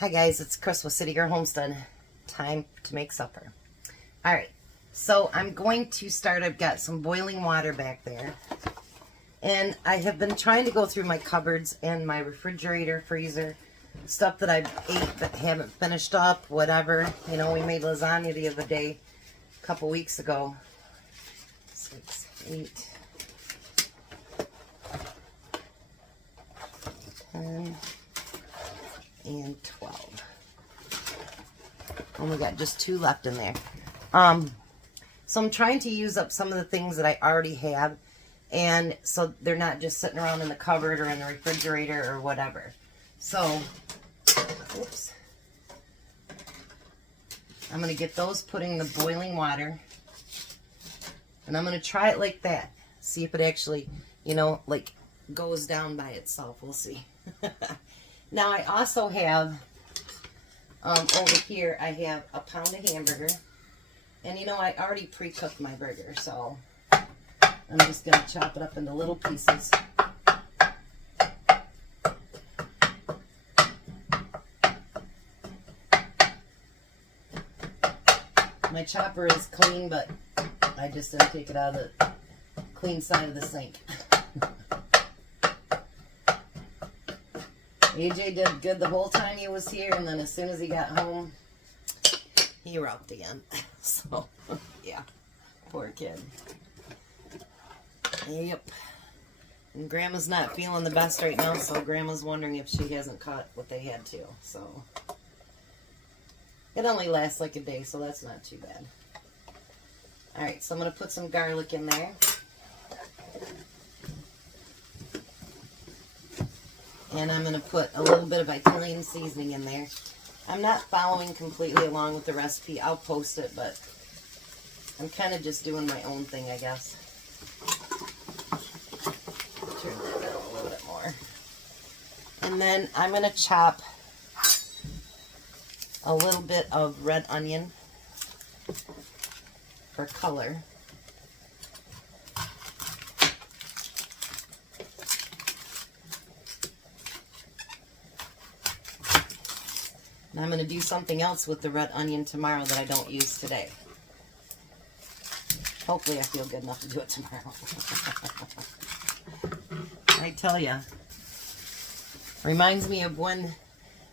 Hi guys, it's Chris with City Girl Homestead. Time to make supper. Alright, so I'm going to start. I've got some boiling water back there. And I have been trying to go through my cupboards and my refrigerator, freezer, stuff that I ate but haven't finished up, whatever. You know, we made lasagna the other day, a couple weeks ago. 6, 8, 10, and 12. Only got just 2 left in there. So I'm trying to use up some of the things that I already have, and so they're not just sitting around in the cupboard or in the refrigerator or whatever. So, oops. I'm going to get those put in the boiling water, and I'm going to try it like that. See if it actually, you know, like goes down by itself. We'll see. Now I also have, over here, I have a pound of hamburger. And you know, I already pre-cooked my burger, so I'm just going to chop it up into little pieces. My chopper is clean, but I just didn't take it out of the clean side of the sink. AJ did good the whole time he was here, and then as soon as he got home, he rocked again. So, yeah, poor kid. Yep. And Grandma's not feeling the best right now, so Grandma's wondering if she hasn't caught what they had to. So, it only lasts like a day, so that's not too bad. Alright, so I'm going to put some garlic in there. And I'm going to put a little bit of Italian seasoning in there. I'm not following completely along with the recipe. I'll post it, but I'm kind of just doing my own thing, I guess. Turn that down a little bit more. And then I'm going to chop a little bit of red onion for color. And I'm going to do something else with the red onion tomorrow that I don't use today. Hopefully I feel good enough to do it tomorrow. I tell ya. Reminds me of when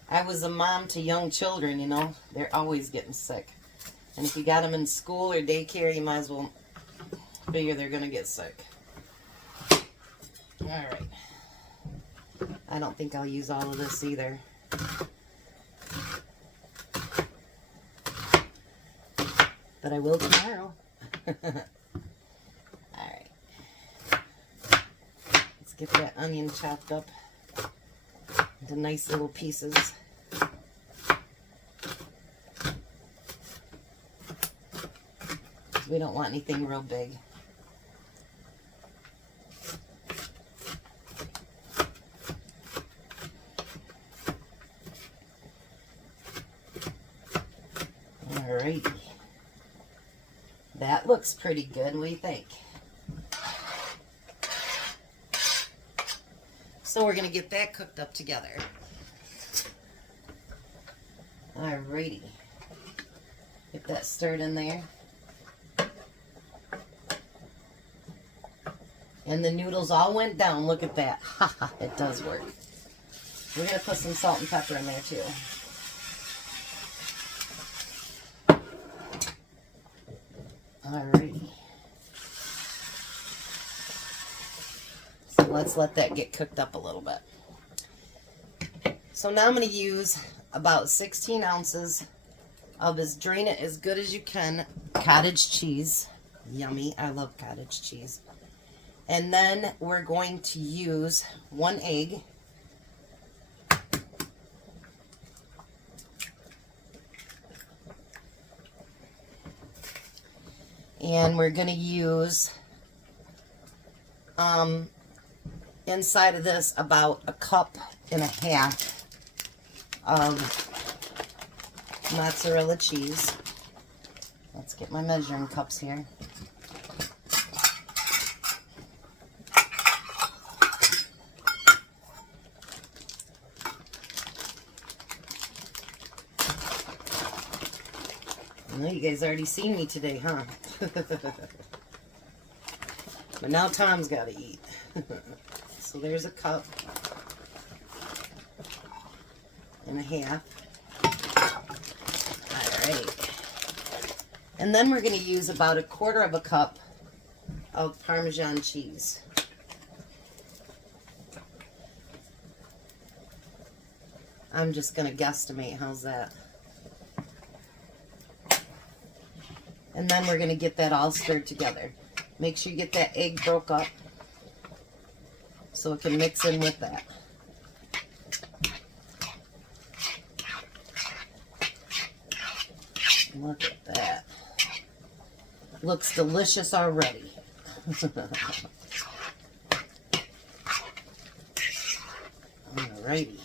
I was a mom to young children, you know. They're always getting sick. And if you got them in school or daycare, you might as well figure they're going to get sick. Alright. I don't think I'll use all of this either. But I will tomorrow. Alright. Let's get that onion chopped up into nice little pieces. We don't want anything real big. Alrighty. That looks pretty good. What do you think? So we're going to get that cooked up together. Alrighty. Get that stirred in there. And the noodles all went down. Look at that. Haha, it does work. We're going to put some salt and pepper in there too. Alrighty. So let's let that get cooked up a little bit. So now I'm going to use about 16 ounces of as drain it as good as you can cottage cheese. Yummy. I love cottage cheese. And then we're going to use 1 egg. And we're going to use, inside of this, about 1.5 cups of mozzarella cheese. Let's get my measuring cups here. Well, you guys already seen me today, huh? But now Tom's got to eat. So there's a cup and a half. All right. And then we're going to use about 1/4 of a cup of Parmesan cheese. I'm just going to guesstimate. How's that? And then we're going to get that all stirred together. Make sure you get that egg broke up so it can mix in with that. Look at that. Looks delicious already. Alrighty.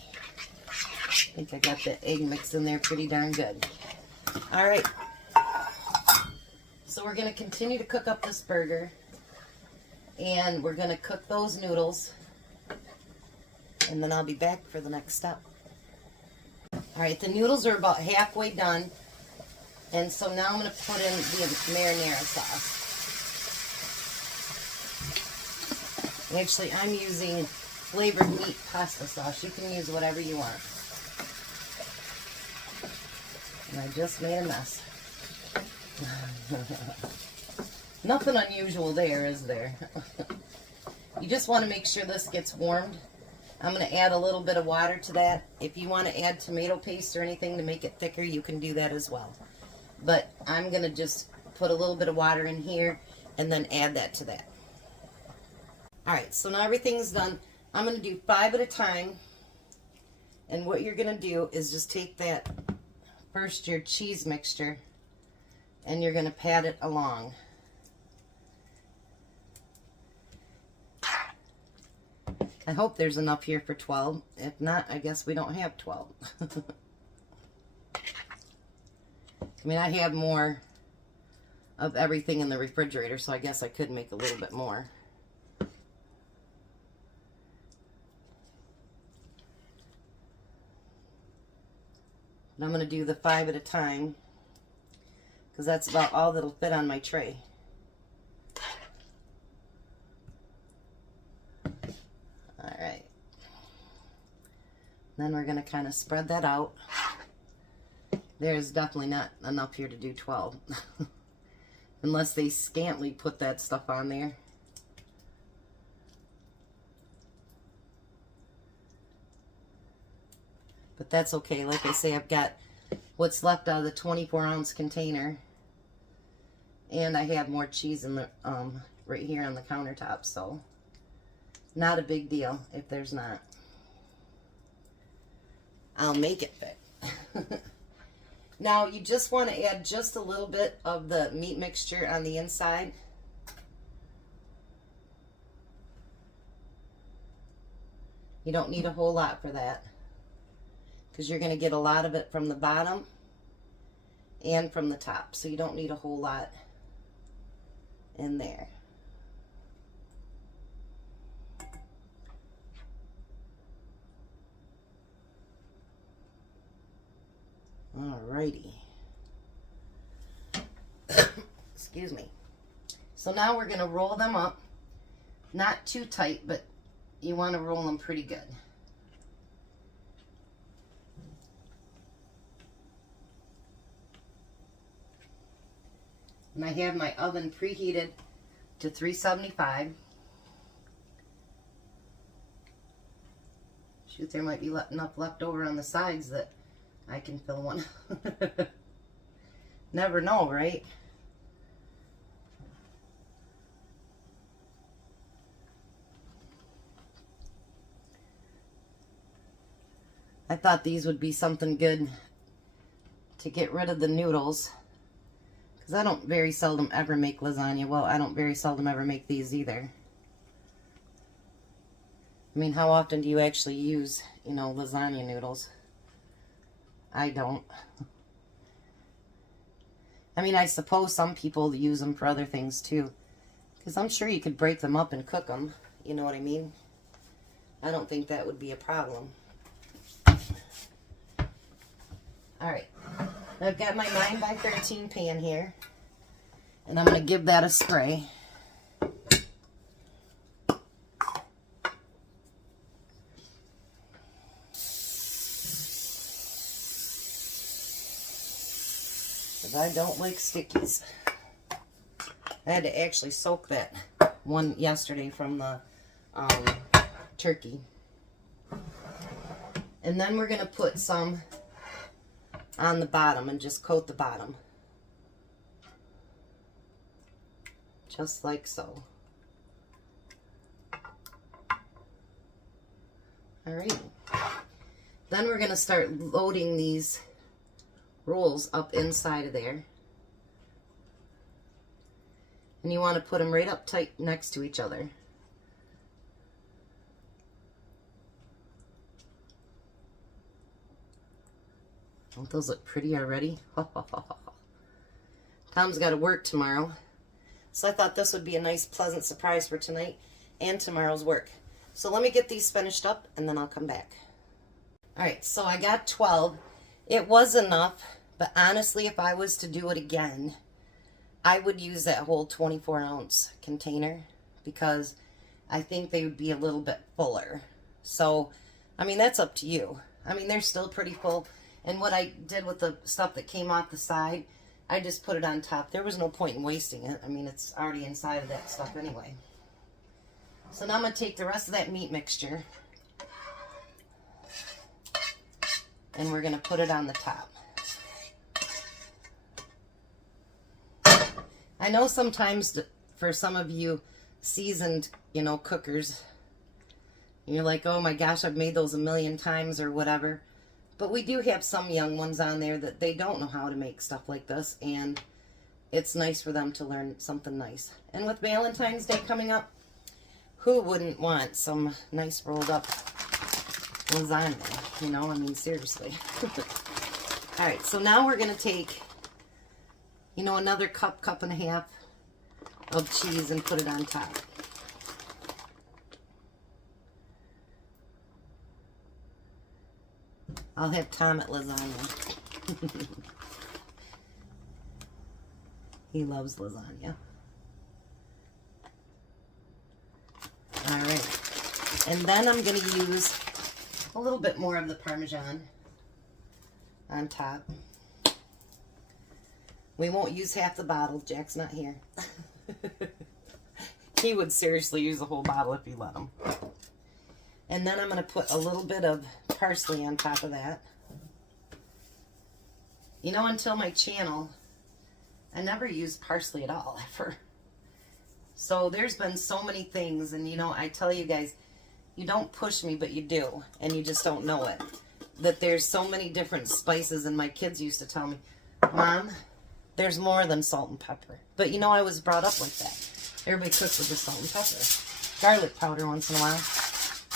I think I got the egg mixed in there pretty darn good. Alright. So we're going to continue to cook up this burger. And we're going to cook those noodles. And then I'll be back for the next step. Alright, the noodles are about halfway done. And so now I'm going to put in the marinara sauce. Actually, I'm using flavored meat pasta sauce. You can use whatever you want. And I just made a mess. Nothing unusual there, is there? You just want to make sure this gets warmed. I'm going to add a little bit of water to that. If you want to add tomato paste or anything to make it thicker, you can do that as well. But I'm going to just put a little bit of water in here and then add that to that. Alright, so now everything's done. I'm going to do 5 at a time. And what you're going to do is just take that, first your cheese mixture, and you're going to pat it along. I hope there's enough here for 12. If not, I guess we don't have 12. I mean, I have more of everything in the refrigerator, so I guess I could make a little bit more. And I'm going to do the 5 at a time, because that's about all that'll fit on my tray. Alright. Then we're going to kind of spread that out. There's definitely not enough here to do 12. Unless they scantily put that stuff on there. But that's okay. Like I say, I've got what's left out of the 24-ounce container. And I have more cheese in the right here on the countertop, so not a big deal if there's not. I'll make it fit. Now you just want to add just a little bit of the meat mixture on the inside. You don't need a whole lot for that, because you're going to get a lot of it from the bottom and from the top, so you don't need a whole lot in there. Alrighty. Excuse me. So now we're going to roll them up. Not too tight, but you want to roll them pretty good. And I have my oven preheated to 375. Shoot, there might be enough left over on the sides that I can fill one. Never know, right? I thought these would be something good to get rid of the noodles, because I don't very seldom ever make lasagna. Well, I don't very seldom ever make these either. I mean, how often do you actually use, you know, lasagna noodles? I don't. I mean, I suppose some people use them for other things too, because I'm sure you could break them up and cook them. You know what I mean? I don't think that would be a problem. Alright. I've got my 9 by 13 pan here, and I'm going to give that a spray. Because I don't like stickies. I had to actually soak that one yesterday from the turkey. And then we're going to put some on the bottom and just coat the bottom. Just like so. Alright. Then we're going to start loading these rolls up inside of there. And you want to put them right up tight next to each other. Don't those look pretty already? Tom's got to work tomorrow. So I thought this would be a nice, pleasant surprise for tonight and tomorrow's work. So let me get these finished up and then I'll come back. Alright, so I got 12. It was enough, but honestly, if I was to do it again, I would use that whole 24-ounce container because I think they would be a little bit fuller. So, I mean, that's up to you. I mean, they're still pretty full. And what I did with the stuff that came off the side, I just put it on top. There was no point in wasting it. I mean, it's already inside of that stuff anyway. So now I'm going to take the rest of that meat mixture and we're going to put it on the top. I know sometimes for some of you seasoned, cookers, you're like, oh my gosh, I've made those a million times or whatever. But we do have some young ones on there that they don't know how to make stuff like this, and it's nice for them to learn something nice. And with Valentine's Day coming up, who wouldn't want some nice rolled up lasagna? I mean, seriously. All right, so now we're going to take, another cup and a half of cheese and put it on top. I'll have Tom at lasagna. He loves lasagna. Alright. And then I'm going to use a little bit more of the Parmesan on top. We won't use half the bottle. Jack's not here. He would seriously use the whole bottle if you let him. And then I'm going to put a little bit of parsley on top of that. Until my channel, I never used parsley at all, ever. So there's been so many things, and I tell you guys, you don't push me, but you do, and you just don't know it. That there's so many different spices, and my kids used to tell me, Mom, there's more than salt and pepper. But I was brought up like that. Everybody cooks with the salt and pepper. Garlic powder once in a while.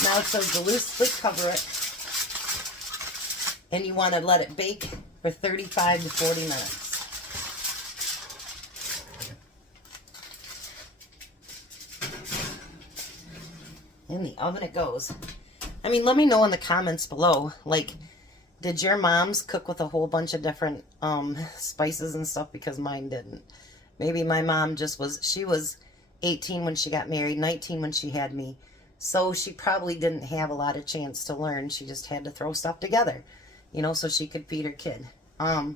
Now it says to loosely cover it, and you want to let it bake for 35 to 40 minutes. In the oven it goes. I mean, let me know in the comments below, like, did your moms cook with a whole bunch of different spices and stuff? Because mine didn't. Maybe my mom she was 18 when she got married, 19 when she had me. So she probably didn't have a lot of chance to learn. She just had to throw stuff together, so she could feed her kid. Or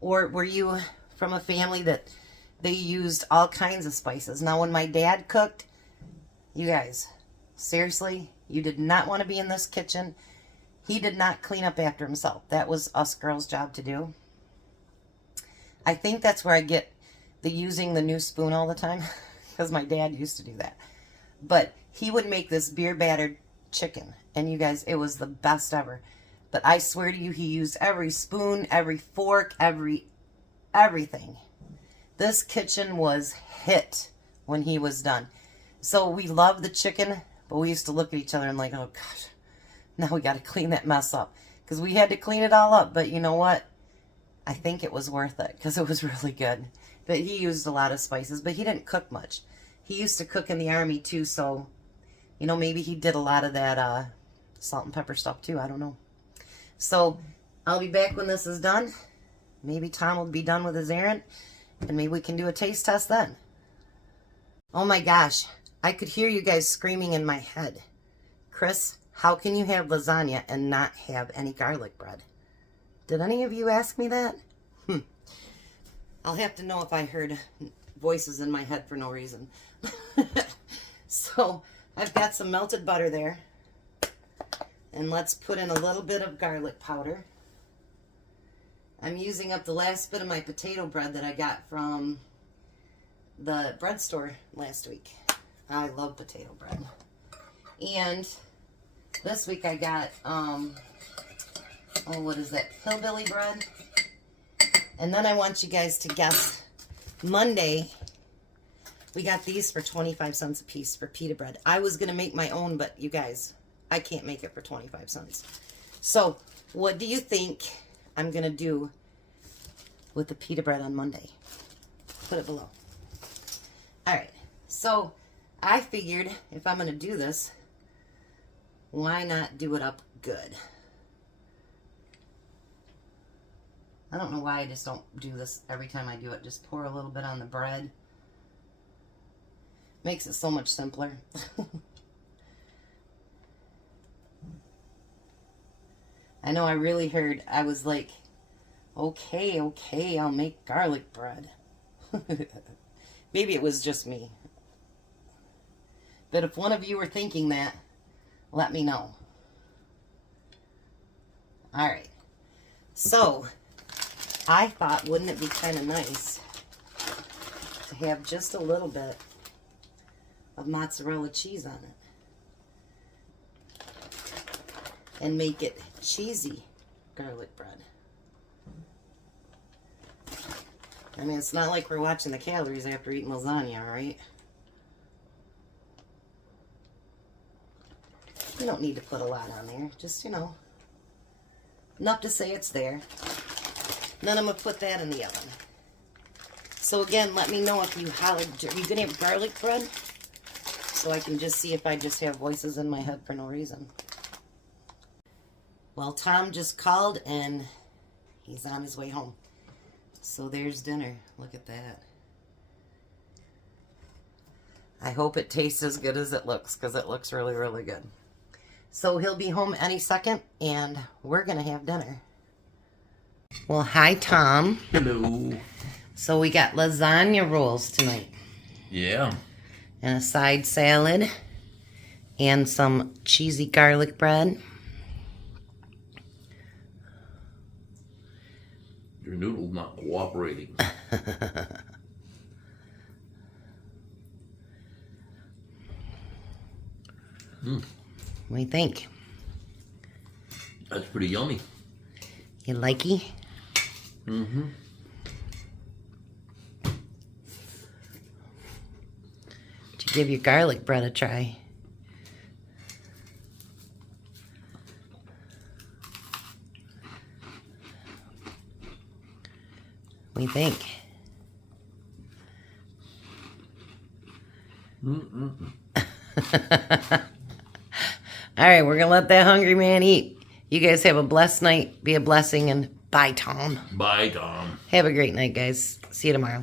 were you from a family that they used all kinds of spices? Now, when my dad cooked, you guys, seriously, you did not want to be in this kitchen. He did not clean up after himself. That was us girls' job to do. I think that's where I get the using the new spoon all the time, because my dad used to do that. But he would make this beer battered chicken, and you guys, it was the best ever. But I swear to you, he used every spoon, every fork, everything. This kitchen was hit when he was done. So we loved the chicken, but we used to look at each other and like, oh gosh, now we got to clean that mess up. Because we had to clean it all up, but you know what? I think it was worth it, because it was really good. But he used a lot of spices, but he didn't cook much. He used to cook in the Army too, so, maybe he did a lot of that salt and pepper stuff too. I don't know. So I'll be back when this is done. Maybe Tom will be done with his errand, and maybe we can do a taste test then. Oh my gosh, I could hear you guys screaming in my head. Chris, how can you have lasagna and not have any garlic bread? Did any of you ask me that? I'll have to know if I heard voices in my head for no reason. So I've got some melted butter there. And let's put in a little bit of garlic powder. I'm using up the last bit of my potato bread that I got from the bread store last week. I love potato bread. And this week I got, what is that? Hillbilly bread. And then I want you guys to guess, Monday, we got these for 25 cents a piece for pita bread. I was going to make my own, but you guys, I can't make it for 25 cents. So, what do you think I'm going to do with the pita bread on Monday? Put it below. Alright, so I figured if I'm going to do this, why not do it up good? I don't know why I just don't do this every time I do it. Just pour a little bit on the bread. Makes it so much simpler. I know I really heard, I was like, okay, I'll make garlic bread. Maybe it was just me. But if one of you were thinking that, let me know. Alright. So, I thought, wouldn't it be kind of nice to have just a little bit of mozzarella cheese on it and make it cheesy garlic bread. I mean, it's not like we're watching the calories after eating lasagna, right? You don't need to put a lot on there. Just, you know, enough to say it's there. Then I'm going to put that in the oven. So again, let me know if you hollered. Are you going to have garlic bread? So I can just see if I just have voices in my head for no reason. Well, Tom just called and he's on his way home. So there's dinner. Look at that. I hope it tastes as good as it looks, because it looks really, really good. So he'll be home any second, and we're going to have dinner. Well, hi, Tom. Hello. So we got lasagna rolls tonight. Yeah. And a side salad. And some cheesy garlic bread. Your noodle's not cooperating. What do you think? That's pretty yummy. You likey? Mm-hmm. To give your garlic bread a try. What do you think? All right, we're going to let that hungry man eat. You guys have a blessed night. Be a blessing, and bye, Tom. Bye, Tom. Have a great night, guys. See you tomorrow.